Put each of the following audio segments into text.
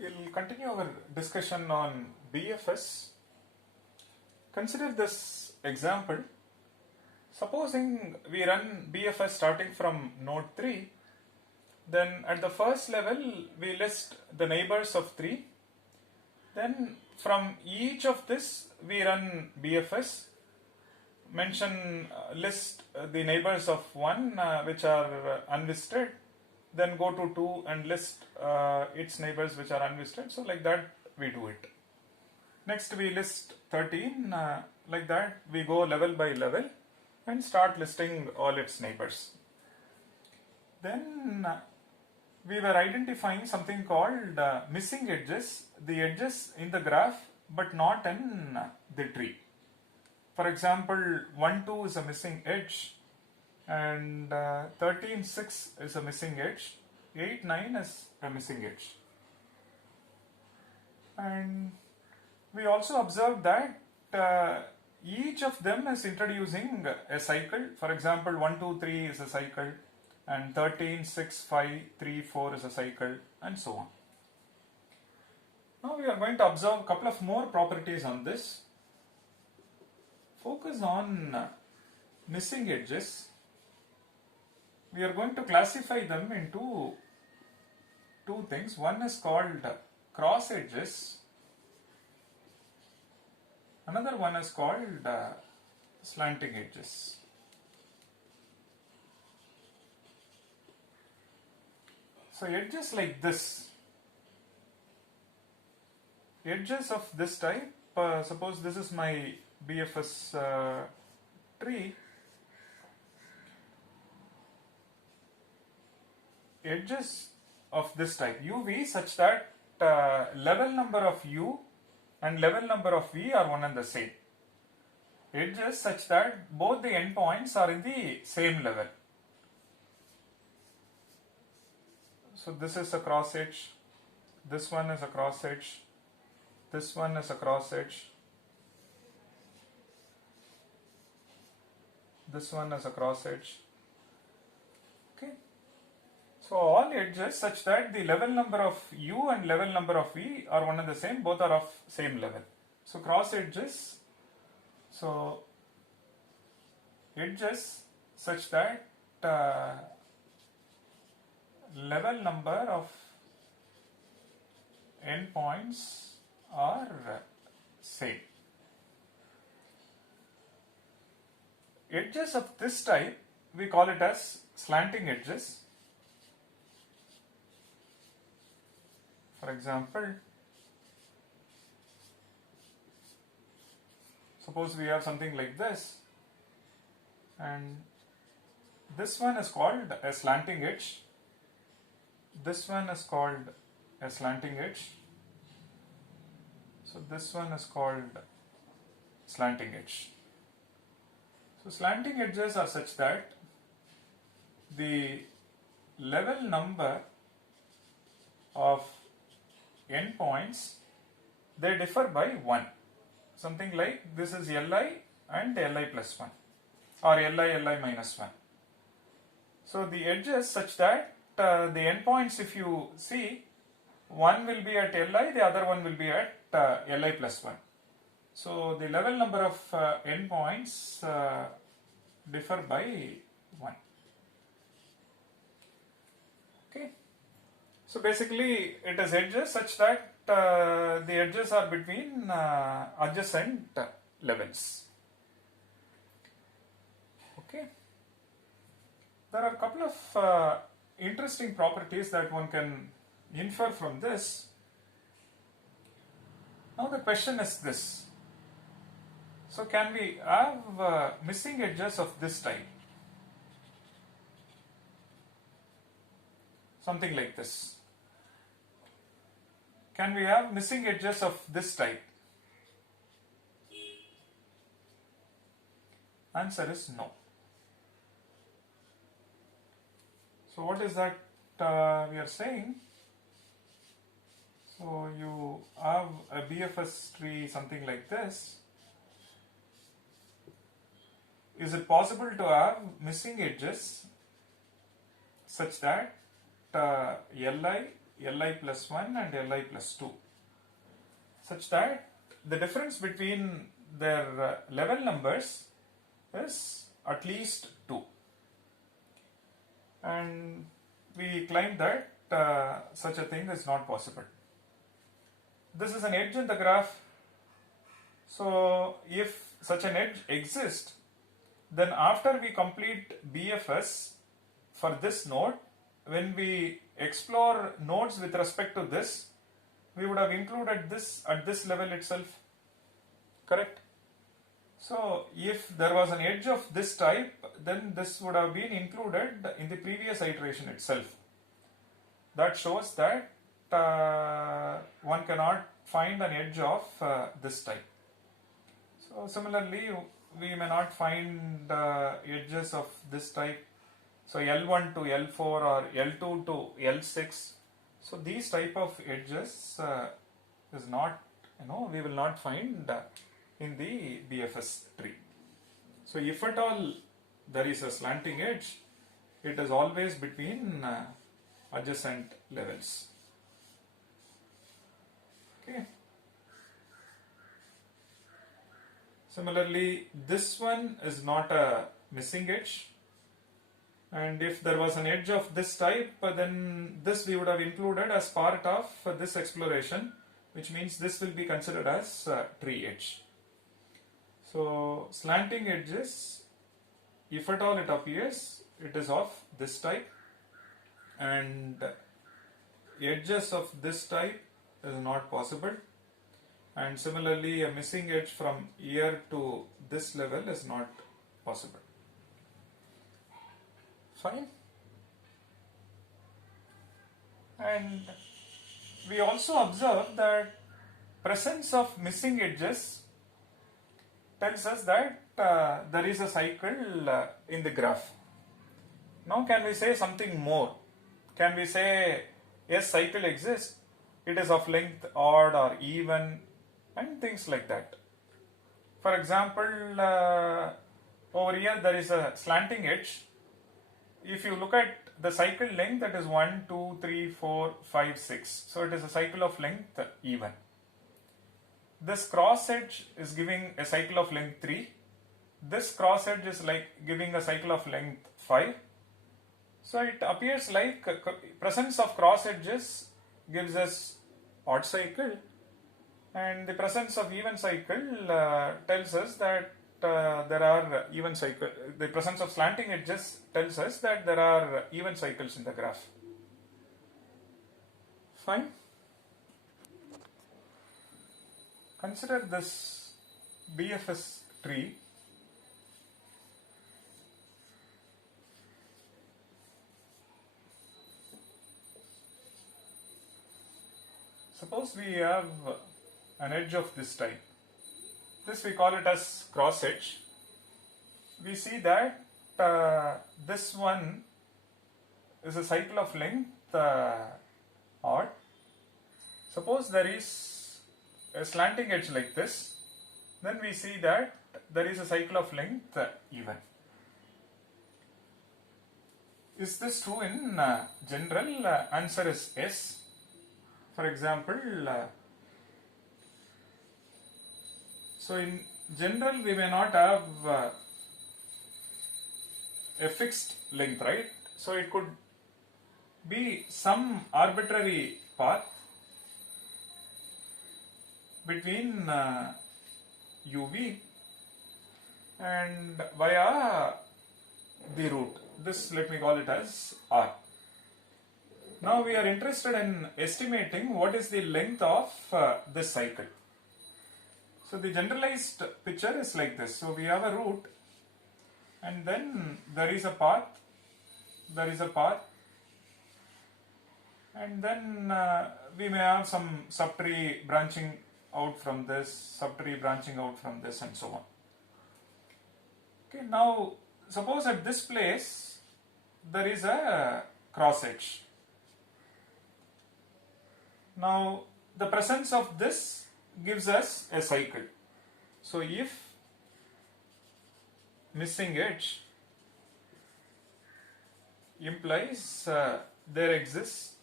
We'll continue our discussion on BFS. Consider this example. Supposing we run BFS starting from node 3, then at the first level we list the neighbors of 3. Then from each of this we run BFS, list the neighbors of 1 which are unlisted, then go to 2 and list its neighbors which are unlisted. So like that we do it. Next we list 13, like that we go level by level and start listing all its neighbors. Then we were identifying something called missing edges, the edges in the graph but not in the tree. For example, 1, 2 is a missing edge, and 13, 6 is a missing edge, 8, 9 is a missing edge. And we also observed that each of them is introducing a cycle. For example, 1, 2, 3 is a cycle, and 13, 6, 5, 3, 4 is a cycle, and so on. Now we are going to observe a couple of more properties on this. Focus on missing edges. We are going to classify them into two things. One is called cross edges. Another one is called slanting edges. So edges like this, edges of this type, suppose this is my BFS tree, edges of this type UV such that level number of U and level number of V are one and the same. Edges such that both the endpoints are in the same level. So this is a cross edge, this one is a cross edge, this one is a cross edge, this one is a cross edge. Okay. So all edges such that the level number of U and level number of V are one and the same, both are of same level. So cross edges, so edges such that level number of endpoints are same. Edges of this type we call it as slanting edges. For example, suppose we have something like this, and this one is called a slanting edge, this one is called a slanting edge, so this one is called slanting edge. So slanting edges are such that the level number of endpoints, they differ by 1. Something like this is Li and Li plus 1 or Li minus 1. So the edges such that the endpoints, if you see, one will be at Li, the other one will be at Li plus 1. So the level number of endpoints differ by 1. Okay. So basically it is edges such that the edges are between adjacent levels. Okay. There are a couple of interesting properties that one can infer from this. Now the question is this. So can we have missing edges of this type? Something like this. Can we have missing edges of this type? Answer is no. So what is that we are saying? So you have a BFS tree something like this. Is it possible to have missing edges such that Li Li plus 1 and Li plus 2, such that the difference between their level numbers is at least 2. And we claim that such a thing is not possible. This is an edge in the graph. So if such an edge exists, then after we complete BFS for this node, when we explore nodes with respect to this, we would have included this at this level itself. Correct? So if there was an edge of this type, then this would have been included in the previous iteration itself. That shows that one cannot find an edge of this type. So similarly, we may not find edges of this type. So L1 to L4 or L2 to L6. So these type of edges is not, we will not find in the BFS tree. So if at all there is a slanting edge, it is always between adjacent levels. Okay. Similarly, this one is not a missing edge, and if there was an edge of this type, then this we would have included as part of this exploration, which means this will be considered as tree edge. So slanting edges, if at all it appears, it is of this type, and edges of this type is not possible. And similarly, a missing edge from here to this level is not possible. Fine. And we also observe that presence of missing edges tells us that there is a cycle in the graph. Now can we say something more? Can we say, yes, cycle exists, it is of length odd or even, and things like that. For example, over here there is a slanting edge. If you look at the cycle length, that is 1, 2, 3, 4, 5, 6. So it is a cycle of length even. This cross edge is giving a cycle of length 3. This cross edge is like giving a cycle of length 5. So it appears like presence of cross edges gives us odd cycle, and the presence of even cycle tells us that there are even cycle. The presence of slanting edges tells us that there are even cycles in the graph. Fine. Consider this BFS tree. Suppose we have an edge of this type. This we call it as cross edge. We see that this one is a cycle of length odd. Suppose there is a slanting edge like this, then we see that there is a cycle of length even. Is this true in general? Answer is yes. For example, so in general we may not have a fixed length, right? So it could be some arbitrary path between UV and via the root. This, let me call it as R. Now we are interested in estimating what is the length of this cycle. So the generalized picture is like this. So we have a root, and then there is a path, and then we may have some subtree branching out from this, subtree branching out from this, and so on. Okay, now suppose at this place there is a cross edge. Now the presence of this gives us a cycle. So if missing edge implies there exists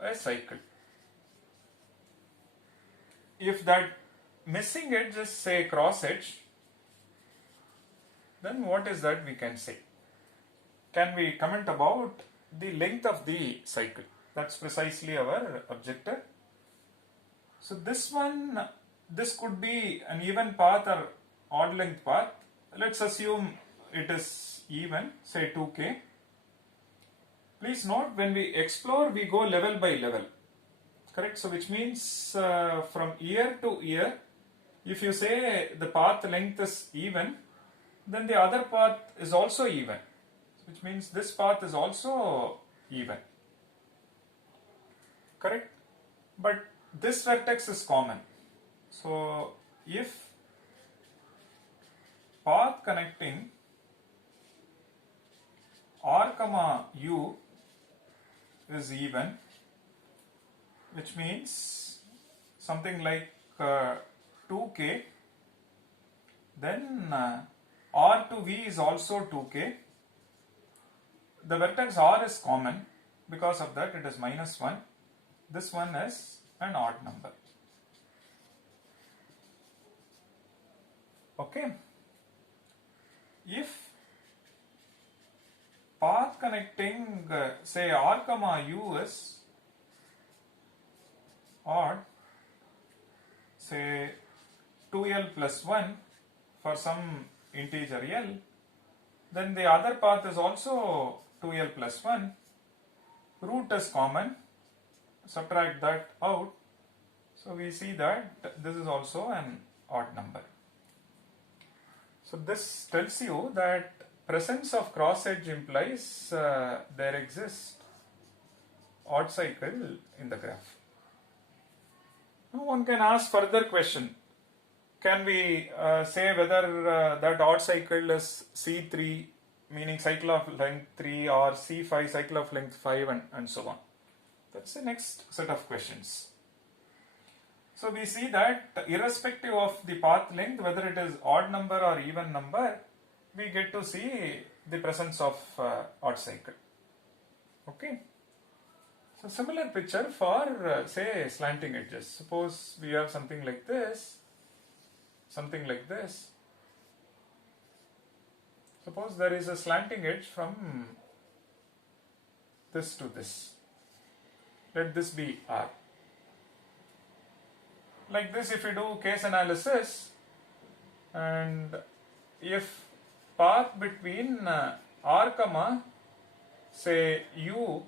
a cycle. If that missing edge is say cross edge, then what is that we can say? Can we comment about the length of the cycle? That's precisely our objective. So this one, this could be an even path or odd length path. Let's assume it is even, say 2k. Please note, when we explore, we go level by level. Correct? So which means from year to year, if you say the path length is even, then the other path is also even. Which means this path is also even. Correct? But this vertex is common. So if path connecting R comma U is even, which means something like 2k, then R to V is also 2k. The vertex R is common, because of that it is -1. This one is an odd number. Okay. If path connecting say R comma U is odd, say 2l plus 1 for some integer l, then the other path is also 2l plus 1. Root is common, subtract that out, so we see that this is also an odd number. So this tells you that presence of cross edge implies there exists odd cycle in the graph. Now one can ask further question. Can we say whether that odd cycle is C3, meaning cycle of length 3, or C5, cycle of length 5, and so on? That's the next set of questions. So we see that irrespective of the path length, whether it is odd number or even number, we get to see the presence of odd cycle. Okay. So similar picture for say slanting edges. Suppose we have something like this. Something like this. Suppose there is a slanting edge from this to this. Let this be R. Like this, if you do case analysis, and if path between R comma say U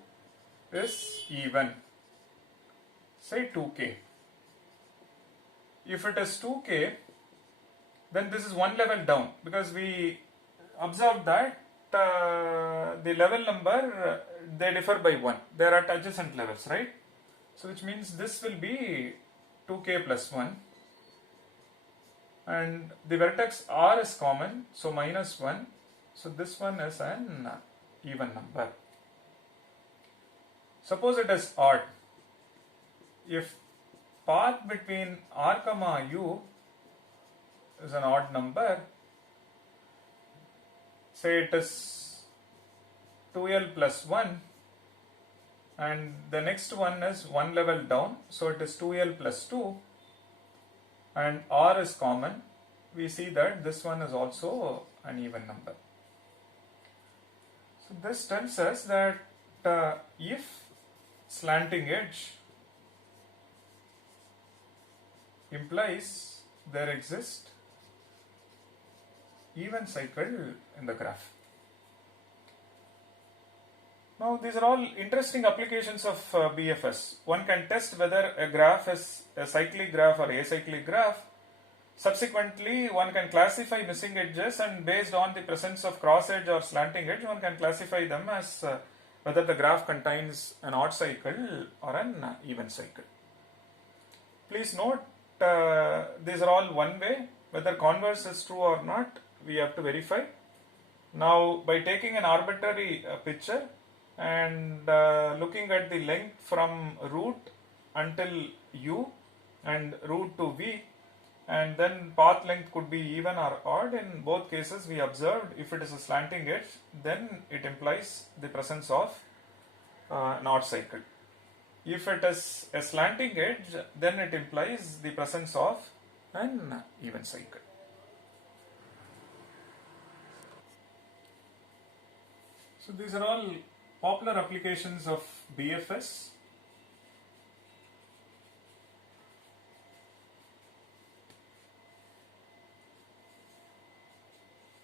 is even, say 2k. If it is 2k, then this is one level down, because we observed that the level number they differ by 1. They are at adjacent levels, right? So which means this will be 2k plus 1, and the vertex R is common, so -1, so this one is an even number. Suppose it is odd. If path between R comma U is an odd number, say it is 2l plus 1, and the next one is one level down, so it is 2l plus 2, and R is common, we see that this one is also an even number. So this tells us that if slanting edge implies there exists even cycle in the graph. Now these are all interesting applications of BFS. One can test whether a graph is a cyclic graph or acyclic graph. Subsequently, one can classify missing edges, and based on the presence of cross edge or slanting edge, one can classify them as whether the graph contains an odd cycle or an even cycle. Please note, these are all one way. Whether converse is true or not, we have to verify. Now, by taking an arbitrary picture and looking at the length from root until U and root to V, and then path length could be even or odd. In both cases, we observed if it is a slanting edge, then it implies the presence of an odd cycle. If it is a slanting edge, then it implies the presence of an even cycle. So these are all popular applications of BFS.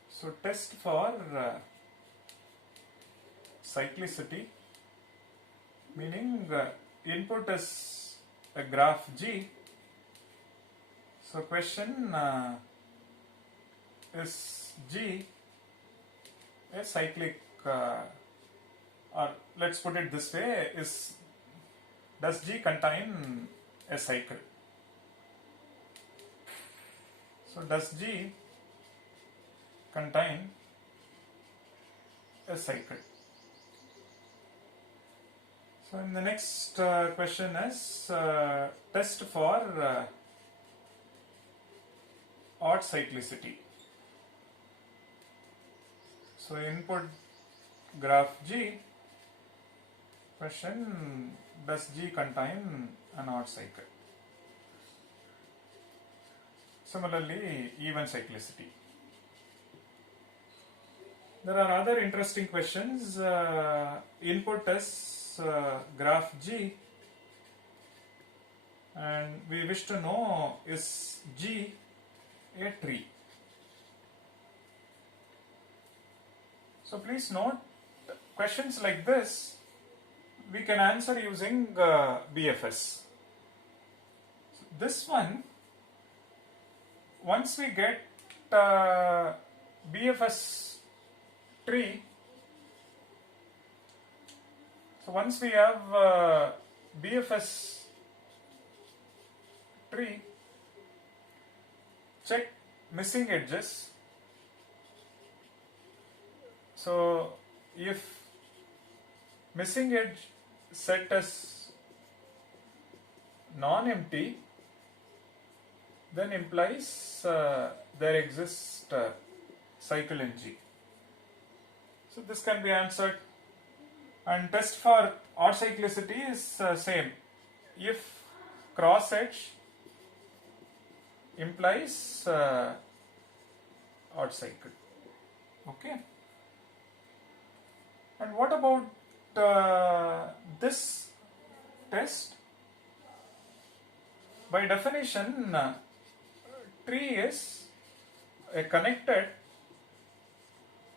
So test for cyclicity, meaning input is a graph G. So question is G a cyclic, or let's put it this way, does G contain a cycle? So does G contain a cycle? So in the next question is test for odd cyclicity. So input graph G, question, does G contain an odd cycle? Similarly, even cyclicity. There are other interesting questions. Input is graph G, and we wish to know, is G a tree? So please note, questions like this we can answer using BFS. This one, once we get BFS tree, so once we have BFS tree, check missing edges. So if missing edge set as non-empty, then implies there exists cycle in G. So this can be answered. And test for odd cyclicity is same. If cross edge implies odd cycle. Okay. And what about this test? By definition, tree is a connected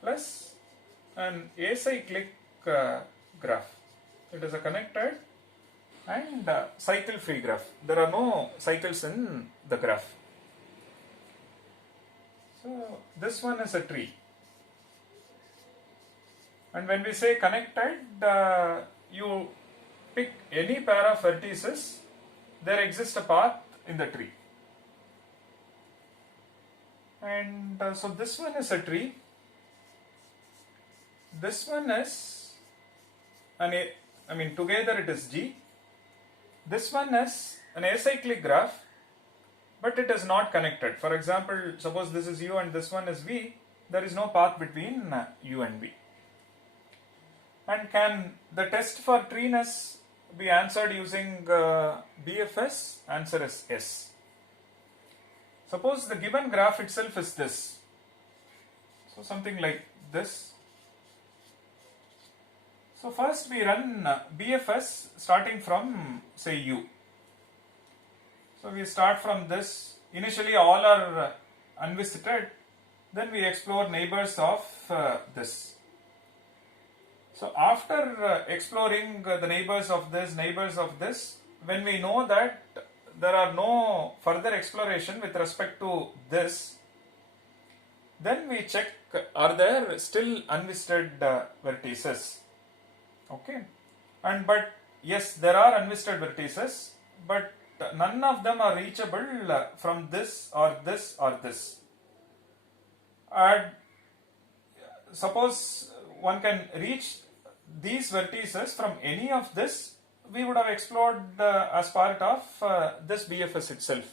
plus an acyclic graph. It is a connected and cycle free graph. There are no cycles in the graph. So this one is a tree. And when we say connected, you pick any pair of vertices, there exists a path in the tree. And so this one is a tree. This one is together it is G. This one is an acyclic graph, but it is not connected. For example, suppose this is U and this one is V, there is no path between U and V. And can the test for treeness be answered using BFS? Answer is yes. Suppose the given graph itself is this. So something like this. So first we run BFS starting from say U. So we start from this. Initially all are unvisited. Then we explore neighbors of this. So after exploring the neighbors of this, when we know that there are no further exploration with respect to this, then we check, are there still unvisited vertices? Okay. But yes, there are unvisited vertices, but none of them are reachable from this or this or this. And suppose one can reach these vertices from any of this, we would have explored as part of this BFS itself.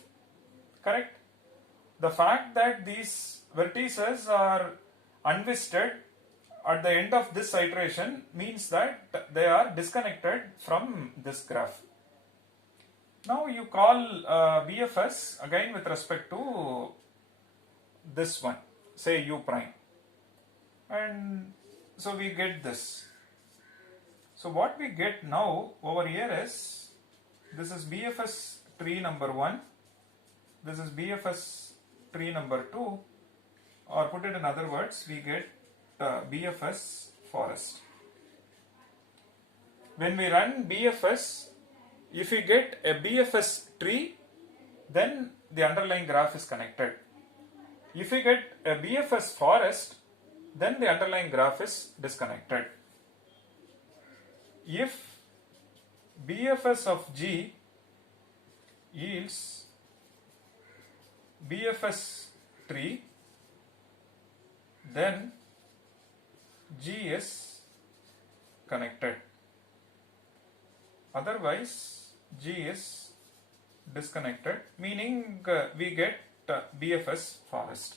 Correct? The fact that these vertices are unvisited at the end of this iteration means that they are disconnected from this graph. Now you call BFS again with respect to this one, say U prime, and so we get this. So what we get now over here is, this is BFS tree number 1, this is BFS tree number 2, or put it in other words, we get BFS forest. When we run BFS, if we get a BFS tree, then the underlying graph is connected. If we get a BFS forest, then the underlying graph is disconnected. If BFS of G yields BFS tree, then G is connected. Otherwise, G is disconnected, meaning we get BFS forest.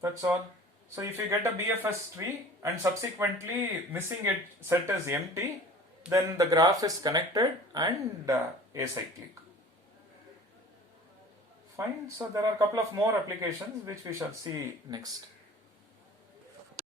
That's all. So if you get a BFS tree and subsequently missing it set as empty, then the graph is connected and acyclic. Fine. So there are a couple of more applications which we shall see next.